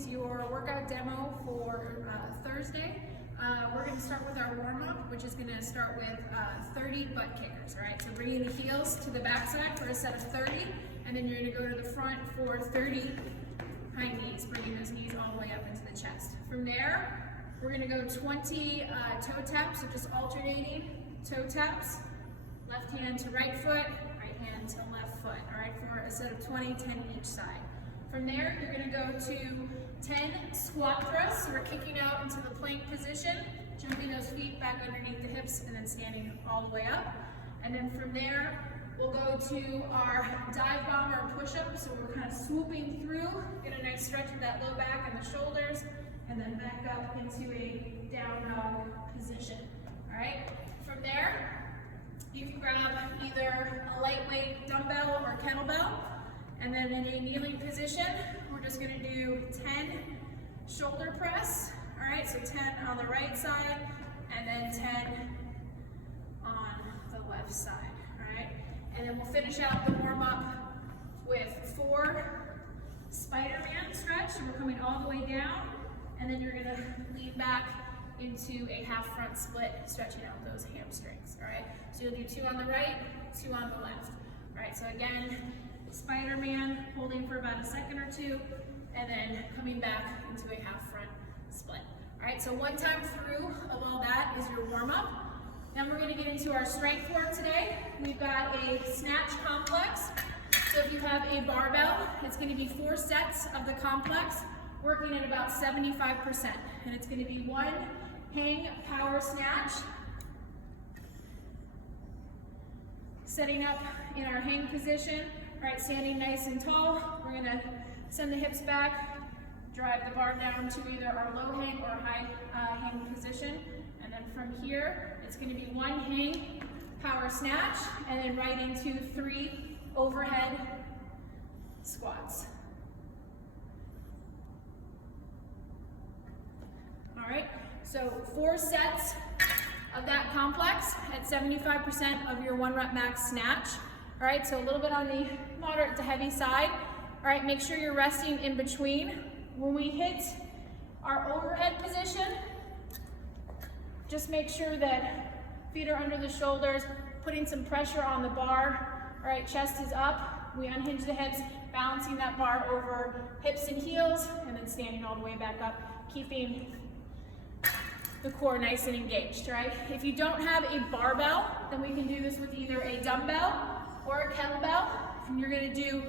is your workout demo for Thursday. We're going to start with our warm-up, which is going to start with 30 butt kickers, all right? So bringing the heels to the backside for a set of 30, and then you're going to go to the front for 30 hind knees, bringing those knees all the way up into the chest. From there, we're going to go 20 toe taps, so just alternating toe taps, left hand to right foot, right hand to left foot, all right, for a set of 20, 10 each side. From there, you're going to go to 10 squat thrusts. So we're kicking out into the plank position, jumping those feet back underneath the hips, and then standing all the way up. And then from there, we'll go to our dive bomb or push-up. So we're kind of swooping through, get a nice stretch of that low back and the shoulders, and then back up into a down dog position. All right. From there, you can grab either a lightweight dumbbell or kettlebell. And then in a kneeling position, we're just going to do 10 shoulder press. All right, so 10 on the right side and then 10 on the left side. All right, and then we'll finish out the warm up with 4 Spider-Man stretch. So we're coming all the way down, and then you're going to lean back into a half front split, stretching out those hamstrings. All right, so you'll do 2 on the right, 2 on the left. All right, so again, Spider-Man, holding for about a second or two, and then coming back into a half front split. All right, so one time through of all that is your warm-up. Then we're going to get into our strength work today. We've got a snatch complex. So if you have a barbell, it's going to be 4 sets of the complex, working at about 75%. And it's going to be 1 hang power snatch, setting up in our hang position. All right, standing nice and tall, we're gonna send the hips back, drive the bar down to either our low hang or high hang position. And then from here, it's gonna be 1 hang, power snatch, and then right into 3 overhead squats. All right, so 4 sets of that complex at 75% of your 1 rep max snatch. All right, so a little bit on the moderate to heavy side. All right, make sure you're resting in between. When we hit our overhead position, just make sure that feet are under the shoulders, putting some pressure on the bar. All right, chest is up. We unhinge the hips, balancing that bar over hips and heels, and then standing all the way back up, keeping the core nice and engaged, right? If you don't have a barbell, then we can do this with either a dumbbell or a kettlebell, and you're going to do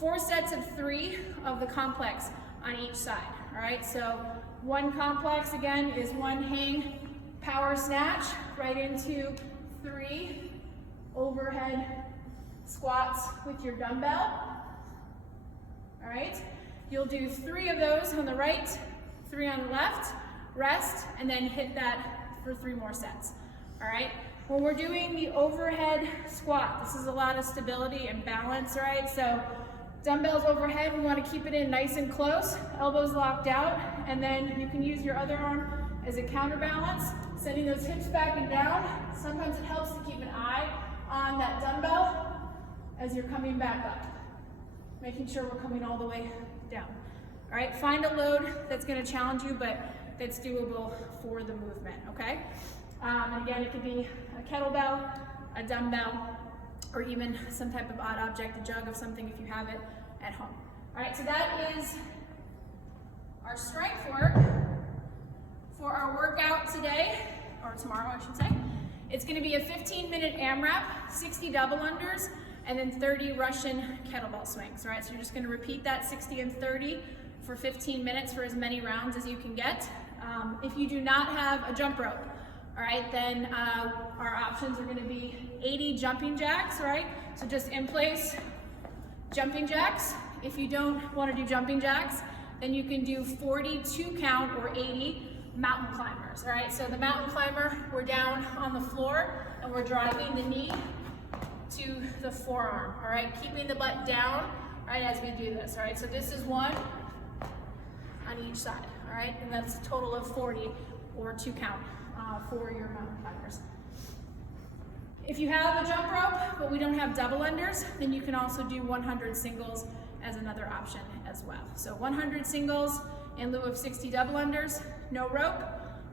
4 sets of 3 of the complex on each side. All right, so 1 complex again is 1 hang power snatch right into 3 overhead squats with your dumbbell. All right, you'll do 3 of those on the right, 3 on the left, rest, and then hit that for 3 more sets. All right. When we're doing the overhead squat, this is a lot of stability and balance, right? So dumbbells overhead, we want to keep it in nice and close, elbows locked out, and then you can use your other arm as a counterbalance, sending those hips back and down. Sometimes it helps to keep an eye on that dumbbell as you're coming back up, making sure we're coming all the way down. All right, find a load that's going to challenge you, but that's doable for the movement, okay? And again, it could be a kettlebell, a dumbbell, or even some type of odd object, a jug of something if you have it at home. All right, so that is our strength work for our workout today, or tomorrow, I should say. It's gonna be a 15-minute AMRAP, 60 double unders, and then 30 Russian kettlebell swings, all right? So you're just gonna repeat that 60 and 30 for 15 minutes for as many rounds as you can get. If you do not have a jump rope, all right, then our options are going to be 80 jumping jacks, right? So just in place jumping jacks. If you don't want to do jumping jacks, then you can do 40 2 count or 80 mountain climbers, all right? So the mountain climber, we're down on the floor and we're driving the knee to the forearm, all right? Keeping the butt down, right, as we do this, all right? So this is 1 on each side, all right? And that's a total of 40 or 2 count. For your mountain climbers. If you have a jump rope, but we don't have double unders, then you can also do 100 singles as another option as well. So 100 singles in lieu of 60 double unders, no rope,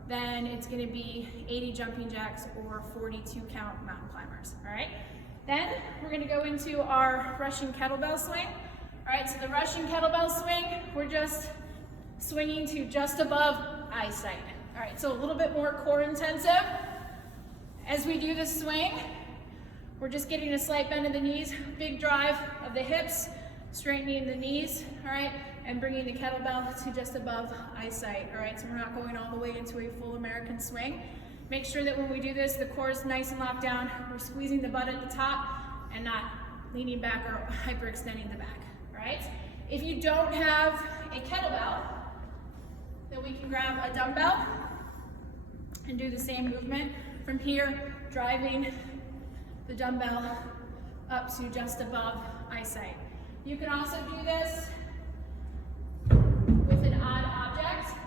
then it's gonna be 80 jumping jacks or 42 count mountain climbers, all right? Then we're gonna go into our Russian kettlebell swing. All right, so the Russian kettlebell swing, we're just swinging to just above eyesight. All right, so a little bit more core intensive. As we do this swing, we're just getting a slight bend of the knees, big drive of the hips, straightening the knees, all right, and bringing the kettlebell to just above eyesight, all right? So we're not going all the way into a full American swing. Make sure that when we do this, the core is nice and locked down. We're squeezing the butt at the top and not leaning back or hyperextending the back, all right? If you don't have a kettlebell, then we can grab a dumbbell and do the same movement from here, driving the dumbbell up to just above eyesight. You can also do this with an odd object.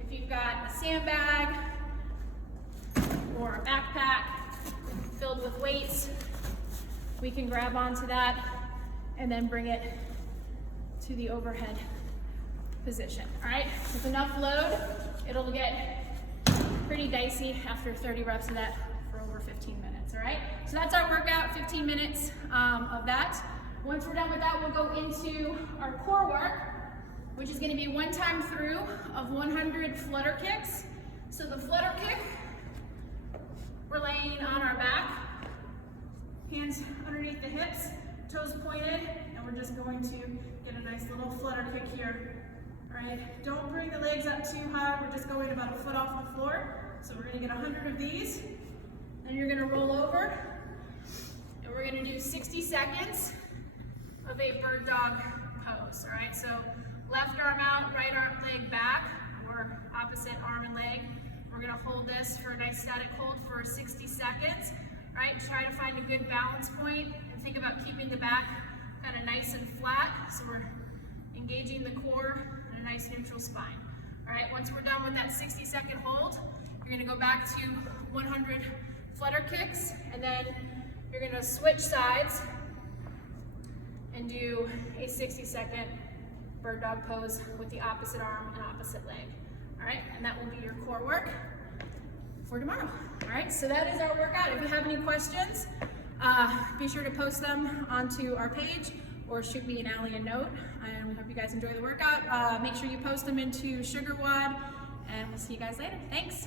If you've got a sandbag or a backpack filled with weights, we can grab onto that and then bring it to the overhead position. All right, with enough load, it'll get pretty dicey after 30 reps of that for over 15 minutes, all right? So that's our workout, 15 minutes of that. Once we're done with that, we'll go into our core work, which is gonna be one time through of 100 flutter kicks. So the flutter kick, we're laying on our back, hands underneath the hips, toes pointed, and we're just going to get a nice little flutter kick here. All right, don't bring the legs up too high, we're just going about a foot off the floor. So we're gonna get 100 of these, then you're gonna roll over, and we're gonna do 60 seconds of a bird dog pose, all right? So left arm out, right arm leg back, or opposite arm and leg. We're gonna hold this for a nice static hold for 60 seconds, all right? Try to find a good balance point and think about keeping the back kind of nice and flat, so we're engaging the core and a nice neutral spine. All right, once we're done with that 60-second hold, you're gonna go back to 100 flutter kicks, and then you're gonna switch sides and do a 60-second bird dog pose with the opposite arm and opposite leg. All right, and that will be your core work for tomorrow. All right, so that is our workout. If you have any questions, be sure to post them onto our page or shoot me and Allie a note. And we hope you guys enjoy the workout. Make sure you post them into SugarWOD, and we'll see you guys later. Thanks.